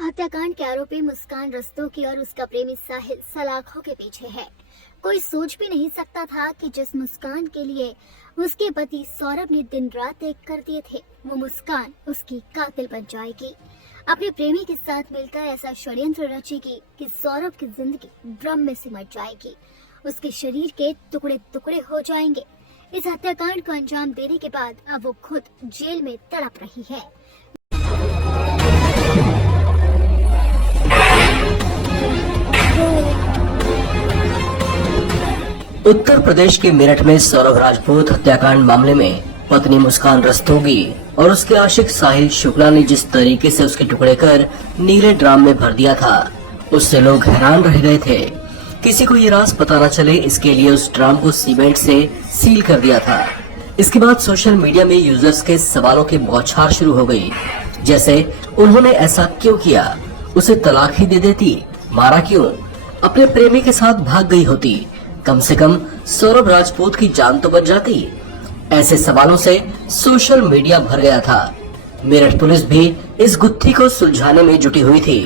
सौरभ हत्याकांड के आरोपी मुस्कान रस्तोगी और उसका प्रेमी साहिल सलाखों के पीछे है। कोई सोच भी नहीं सकता था कि जिस मुस्कान के लिए उसके पति सौरभ ने दिन रात एक कर दिए थे, वो मुस्कान उसकी कातिल बन जाएगी। अपने प्रेमी के साथ मिलकर ऐसा षड्यंत्र रचेगी कि सौरभ की जिंदगी ड्रम में सिमट जाएगी, उसके शरीर के टुकड़े टुकड़े हो जाएंगे। इस हत्याकांड को अंजाम देने के बाद अब वो खुद जेल में तड़प रही है। उत्तर प्रदेश के मेरठ में सौरभ राजपूत हत्याकांड मामले में पत्नी मुस्कान रस्तोगी और उसके आशिक साहिल शुक्ला ने जिस तरीके से उसके टुकड़े कर नीले ड्राम में भर दिया था, उससे लोग हैरान रह गए थे। किसी को ये राज पता न चले, इसके लिए उस ड्राम को सीमेंट से सील कर दिया था। इसके बाद सोशल मीडिया में यूजर्स के सवालों की बौछार शुरू हो गई, जैसे उन्होंने ऐसा क्यों किया, उसे तलाक ही दे देती, मारा क्यों, अपने प्रेमी के साथ भाग गई होती, कम से कम सौरभ राजपूत की जान तो बच जाती। ऐसे सवालों से सोशल मीडिया भर गया था। मेरठ पुलिस भी इस गुत्थी को सुलझाने में जुटी हुई थी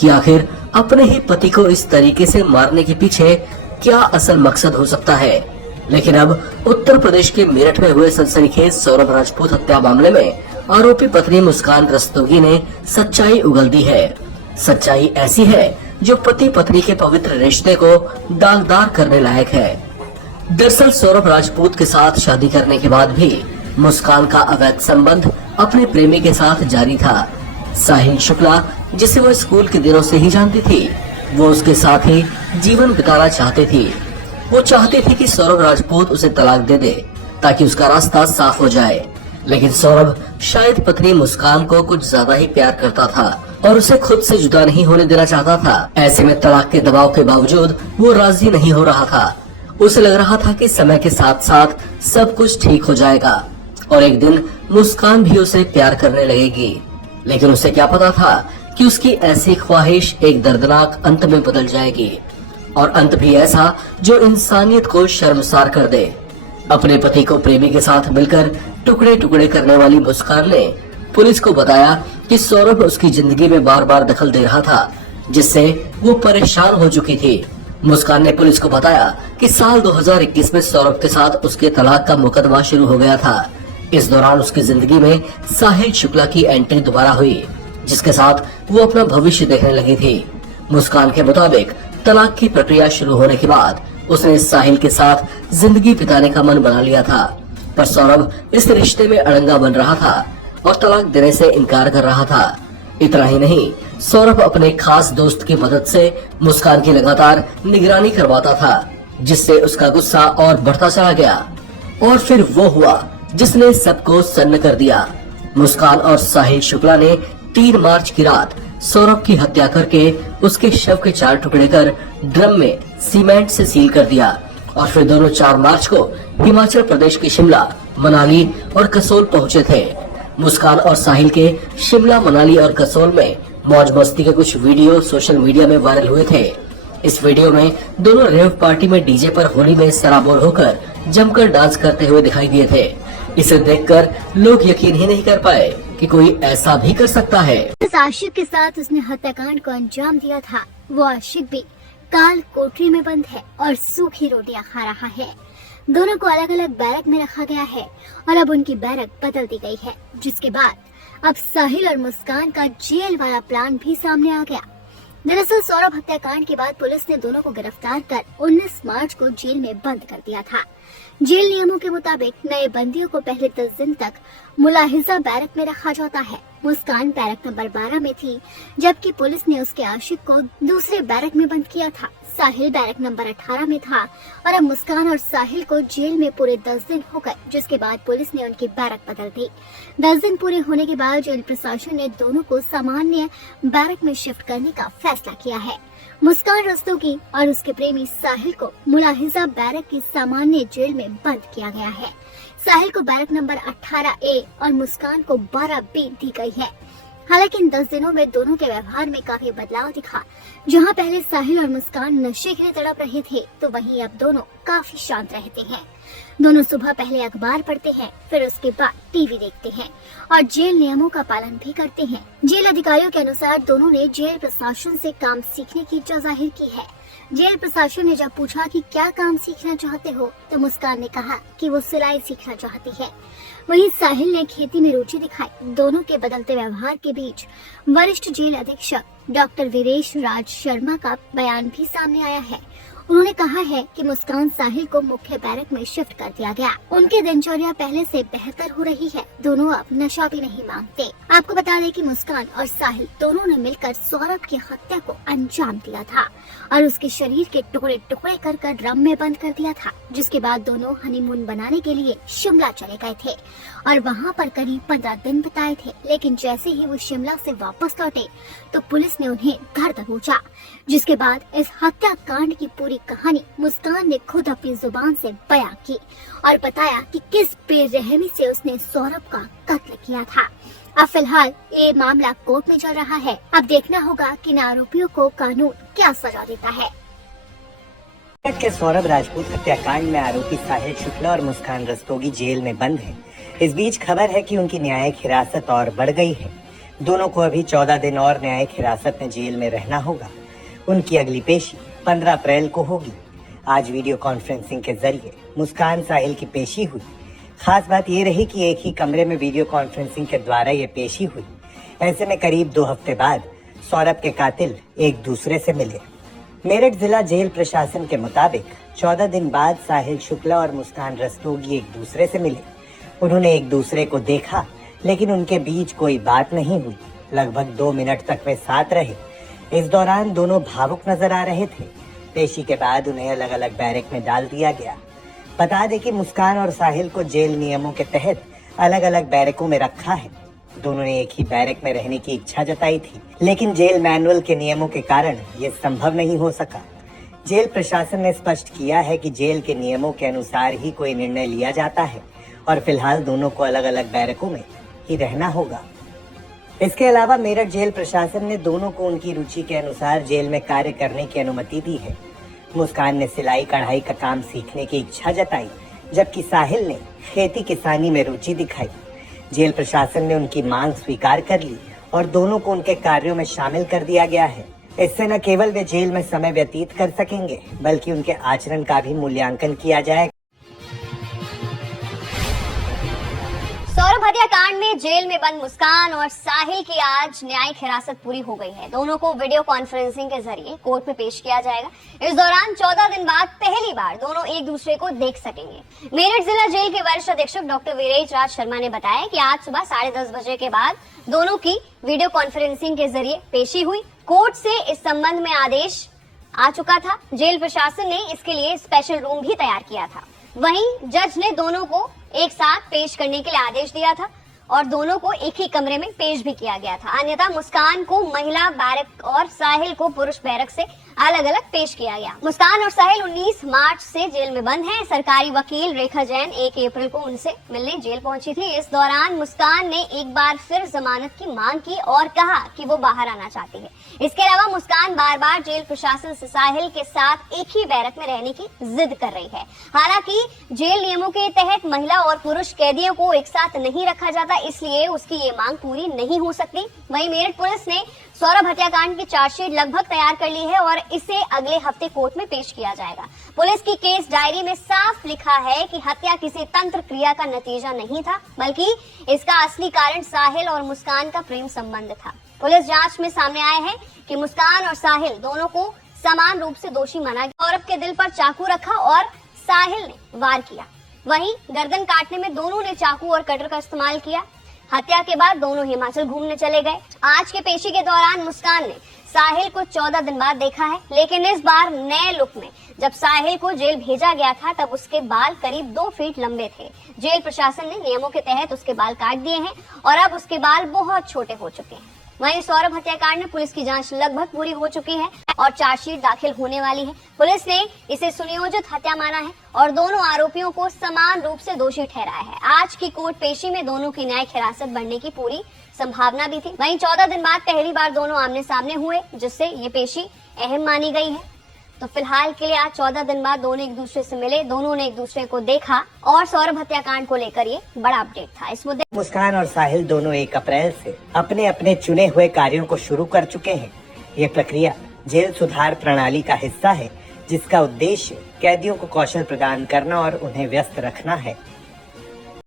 कि आखिर अपने ही पति को इस तरीके से मारने के पीछे क्या असल मकसद हो सकता है। लेकिन अब उत्तर प्रदेश के मेरठ में हुए सनसनीखेज सौरभ राजपूत हत्या मामले में आरोपी पत्नी मुस्कान रस्तोगी ने सच्चाई उगल दी है। सच्चाई ऐसी है जो पति पत्नी के पवित्र रिश्ते को दागदार करने लायक है। दरअसल सौरभ राजपूत के साथ शादी करने के बाद भी मुस्कान का अवैध संबंध अपने प्रेमी के साथ जारी था। साहिल शुक्ला, जिसे वो स्कूल के दिनों से ही जानती थी, वो उसके साथ ही जीवन बिताना चाहती थी। वो चाहती थी कि सौरभ राजपूत उसे तलाक दे दे ताकि उसका रास्ता साफ हो जाए। लेकिन सौरभ शायद पत्नी मुस्कान को कुछ ज्यादा ही प्यार करता था और उसे खुद से जुदा नहीं होने देना चाहता था। ऐसे में तलाक के दबाव के बावजूद वो राजी नहीं हो रहा था। उसे लग रहा था कि समय के साथ साथ सब कुछ ठीक हो जाएगा और एक दिन मुस्कान भी उसे प्यार करने लगेगी। लेकिन उसे क्या पता था कि उसकी ऐसी ख्वाहिश एक दर्दनाक अंत में बदल जाएगी, और अंत भी ऐसा जो इंसानियत को शर्मसार कर दे। अपने पति को प्रेमी के साथ मिलकर टुकड़े टुकड़े करने वाली मुस्कान ने पुलिस को बताया कि सौरभ उसकी जिंदगी में बार बार दखल दे रहा था, जिससे वो परेशान हो चुकी थी। मुस्कान ने पुलिस को बताया कि साल 2021 में सौरभ के साथ उसके तलाक का मुकदमा शुरू हो गया था। इस दौरान उसकी जिंदगी में साहिल शुक्ला की एंट्री दोबारा हुई, जिसके साथ वो अपना भविष्य देखने लगी थी। मुस्कान के मुताबिक तलाक की प्रक्रिया शुरू होने के बाद उसने साहिल के साथ जिंदगी बिताने का मन बना लिया था, पर सौरभ इस रिश्ते में अड़ंगा बन रहा था और तलाक देने से इनकार कर रहा था। इतना ही नहीं, सौरभ अपने खास दोस्त की मदद से मुस्कान की लगातार निगरानी करवाता था, जिससे उसका गुस्सा और बढ़ता चला गया। और फिर वो हुआ जिसने सबको सन्न कर दिया। मुस्कान और साहिल शुक्ला ने 3 मार्च की रात सौरभ की हत्या करके उसके शव के 4 टुकड़े कर ड्रम में सीमेंट से सील कर दिया और फिर दोनों 4 मार्च को हिमाचल प्रदेश के शिमला, मनाली और कसोल पहुंचे थे। मुस्कान और साहिल के शिमला, मनाली और कसोल में मौज मस्ती के कुछ वीडियो सोशल मीडिया में वायरल हुए थे। इस वीडियो में दोनों रेव पार्टी में डीजे पर होली में सराबोर होकर जमकर डांस करते हुए दिखाई दिए थे। इसे देखकर लोग यकीन ही नहीं कर पाए कि कोई ऐसा भी कर सकता है। इस आशिक के साथ उसने हत्याकांड को अंजाम दिया था, वो आशिक भी काल कोठरी में बंद है और सूखी रोटियां खा रहा है। दोनों को अलग अलग बैरक में रखा गया है और अब उनकी बैरक बदल दी गई है, जिसके बाद अब साहिल और मुस्कान का जेल वाला प्लान भी सामने आ गया। दरअसल सौरभ हत्याकांड के बाद पुलिस ने दोनों को गिरफ्तार कर 19 मार्च को जेल में बंद कर दिया था। जेल नियमों के मुताबिक नए बंदियों को पहले 10 दिन तक मुलाहिजा बैरक में रखा जाता है। मुस्कान बैरक नंबर 12 में थी, जबकि पुलिस ने उसके आशिक को दूसरे बैरक में बंद किया था। साहिल बैरक नंबर 18 में था और अब मुस्कान और साहिल को जेल में पूरे 10 दिन हो गए, जिसके बाद पुलिस ने उनकी बैरक बदल दी। 10 दिन पूरे होने के बाद जेल प्रशासन ने दोनों को सामान्य बैरक में शिफ्ट करने का फैसला किया है। मुस्कान रस्तोगी और उसके प्रेमी साहिल को मुलाहिजा बैरक की सामान्य जेल में बंद किया गया है। साहिल को बैरक नंबर 18A और मुस्कान को 12B दी गई है। हालांकि इन 10 दिनों में दोनों के व्यवहार में काफी बदलाव दिखा। जहां पहले साहिल और मुस्कान नशे के लिए तड़प रहे थे, तो वहीं अब दोनों काफी शांत रहते हैं। दोनों सुबह पहले अखबार पढ़ते हैं, फिर उसके बाद टीवी देखते हैं और जेल नियमों का पालन भी करते हैं। जेल अधिकारियों के अनुसार दोनों ने जेल प्रशासन से काम सीखने की इच्छा जाहिर की है। जेल प्रशासन ने जब पूछा कि क्या काम सीखना चाहते हो, तो मुस्कान ने कहा कि वो सिलाई सीखना चाहती है। वहीं साहिल ने खेती में रुचि दिखाई। दोनों के बदलते व्यवहार के बीच वरिष्ठ जेल अधीक्षक डॉक्टर वीरेश राज शर्मा का बयान भी सामने आया है। उन्होंने कहा है कि मुस्कान साहिल को मुख्य बैरक में शिफ्ट कर दिया गया। उनकी दिनचर्या पहले से बेहतर हो रही है। दोनों अब नशा भी नहीं मांगते। आपको बता दें कि मुस्कान और साहिल दोनों ने मिलकर सौरभ की हत्या को अंजाम दिया था और उसके शरीर के टुकड़े टुकड़े कर ड्रम में बंद कर दिया था, जिसके बाद दोनों हनीमून बनाने के लिए शिमला चले गए थे और वहाँ पर करीब 15 दिन बिताए थे। लेकिन जैसे ही वो शिमला से वापस लौटे तो पुलिस ने उन्हें घर दबोचा, जिसके बाद इस हत्याकांड की पूरी कहानी मुस्कान ने खुद अपनी जुबान से बयां की और बताया कि किस बेरहमी से उसने सौरभ का कत्ल किया था। अब फिलहाल ये मामला कोर्ट में चल रहा है। अब देखना होगा कि इन आरोपियों को कानून क्या सजा देता है। के सौरभ राजपूत हत्याकांड में आरोपी साहिल शुक्ला और मुस्कान रस्तोगी जेल में बंद हैं। इस बीच खबर है कि उनकी न्यायिक हिरासत और बढ़ गई है। दोनों को अभी 14 दिन और न्यायिक हिरासत में जेल में रहना होगा। उनकी अगली पेशी 15 अप्रैल को होगी। आज वीडियो कॉन्फ्रेंसिंग के जरिए मुस्कान साहिल की पेशी हुई। खास बात ये रही कि एक ही कमरे में वीडियो कॉन्फ्रेंसिंग के द्वारा ये पेशी हुई। ऐसे में करीब 2 हफ्ते बाद सौरभ के कातिल एक दूसरे से मिले। मेरठ जिला जेल प्रशासन के मुताबिक 14 दिन बाद साहिल शुक्ला और मुस्कान रस्तोगी एक दूसरे से मिले। उन्होंने एक दूसरे को देखा, लेकिन उनके बीच कोई बात नहीं हुई। लगभग 2 मिनट तक वे साथ रहे। इस दौरान दोनों भावुक नजर आ रहे थे। पेशी के बाद उन्हें अलग अलग बैरक में डाल दिया गया। बता दें कि मुस्कान और साहिल को जेल नियमों के तहत अलग अलग बैरकों में रखा है। दोनों ने एक ही बैरक में रहने की इच्छा जताई थी, लेकिन जेल मैनुअल के नियमों के कारण ये संभव नहीं हो सका। जेल प्रशासन ने स्पष्ट किया है कि जेल के नियमों के अनुसार ही कोई निर्णय लिया जाता है और फिलहाल दोनों को अलग अलग बैरकों में ही रहना होगा। इसके अलावा मेरठ जेल प्रशासन ने दोनों को उनकी रुचि के अनुसार जेल में कार्य करने की अनुमति दी है। मुस्कान ने सिलाई कढ़ाई का काम सीखने की इच्छा जताई, जबकि साहिल ने खेती किसानी में रुचि दिखाई। जेल प्रशासन ने उनकी मांग स्वीकार कर ली और दोनों को उनके कार्यों में शामिल कर दिया गया है। इससे न केवल वे जेल में समय व्यतीत कर सकेंगे, बल्कि उनके आचरण का भी मूल्यांकन किया जाएगा। सौरभ हत्याकांड में जेल में बंद मुस्कान और साहिल की आज न्यायिक हिरासत पूरी हो गई है। दोनों को वीडियो कॉन्फ्रेंसिंग के जरिए कोर्ट में पेश किया जाएगा। इस दौरान 14 दिन बाद पहली बार दोनों एक दूसरे को देख सकेंगे। मेरठ जिला जेल के वरिष्ठ अधीक्षक डॉक्टर वीरेश राज शर्मा ने बताया कि आज सुबह 10:30 बजे के बाद दोनों की वीडियो कॉन्फ्रेंसिंग के जरिए पेशी हुई। कोर्ट से इस संबंध में आदेश आ चुका था। जेल प्रशासन ने इसके लिए स्पेशल रूम भी तैयार किया था। वहीं जज ने दोनों को एक साथ पेश करने के लिए आदेश दिया था और दोनों को एक ही कमरे में पेश भी किया गया था। अन्यथा मुस्कान को महिला बैरक और साहिल को पुरुष बैरक से अलग अलग पेश किया गया। मुस्कान और साहिल 19 मार्च से जेल में बंद हैं। सरकारी वकील रेखा जैन 1 अप्रैल को उनसे मिलने जेल पहुंची थी। इस दौरान मुस्कान ने एक बार फिर जमानत की मांग की और कहा कि वो बाहर आना चाहती है। इसके अलावा मुस्कान बार बार जेल प्रशासन से साहिल के साथ एक ही बैरक में रहने की जिद कर रही है। हालांकि जेल नियमों के तहत महिला और पुरुष कैदियों को एक साथ नहीं रखा जाता, इसलिए उसकी ये मांग पूरी नहीं हो सकती। वहीं मेरठ पुलिस ने सौरभ हत्याकांड की चार्जशीट लगभग तैयार कर ली है और इसे अगले हफ्ते कोर्ट में पेश किया जाएगा। पुलिस की केस डायरी में साफ लिखा है कि हत्या किसी तंत्र क्रिया का नतीजा नहीं था, बल्कि इसका असली कारण साहिल और मुस्कान का प्रेम संबंध था। पुलिस जांच में सामने आया है कि मुस्कान और साहिल दोनों को समान रूप से दोषी माना गया। सौरभ के दिल पर चाकू रखा और साहिल ने वार किया। वहीं गर्दन काटने में दोनों ने चाकू और कटर का इस्तेमाल किया। हत्या के बाद दोनों हिमाचल घूमने चले गए। आज के पेशी के दौरान मुस्कान ने साहिल को 14 दिन बाद देखा है, लेकिन इस बार नए लुक में। जब साहिल को जेल भेजा गया था तब उसके बाल करीब 2 फीट लंबे थे। जेल प्रशासन ने नियमों के तहत उसके बाल काट दिए हैं और अब उसके बाल बहुत छोटे हो चुके हैं। वहीं सौरभ हत्याकांड में पुलिस की जांच लगभग पूरी हो चुकी है और चार्जशीट दाखिल होने वाली है। पुलिस ने इसे सुनियोजित हत्या माना है और दोनों आरोपियों को समान रूप से दोषी ठहराया है। आज की कोर्ट पेशी में दोनों की न्यायिक हिरासत बढ़ने की पूरी संभावना भी थी। वहीं 14 दिन बाद पहली बार दोनों आमने सामने हुए, जिससे ये पेशी अहम मानी गई है। तो फिलहाल के लिए आज 14 दिन बाद दोनों एक दूसरे से मिले, दोनों ने एक दूसरे को देखा और सौरभ हत्याकांड को लेकर ये बड़ा अपडेट था। इस मुद्दे मुस्कान और साहिल दोनों 1 अप्रैल से अपने अपने चुने हुए कार्यों को शुरू कर चुके हैं। ये प्रक्रिया जेल सुधार प्रणाली का हिस्सा है, जिसका उद्देश्य कैदियों को कौशल प्रदान करना और उन्हें व्यस्त रखना है।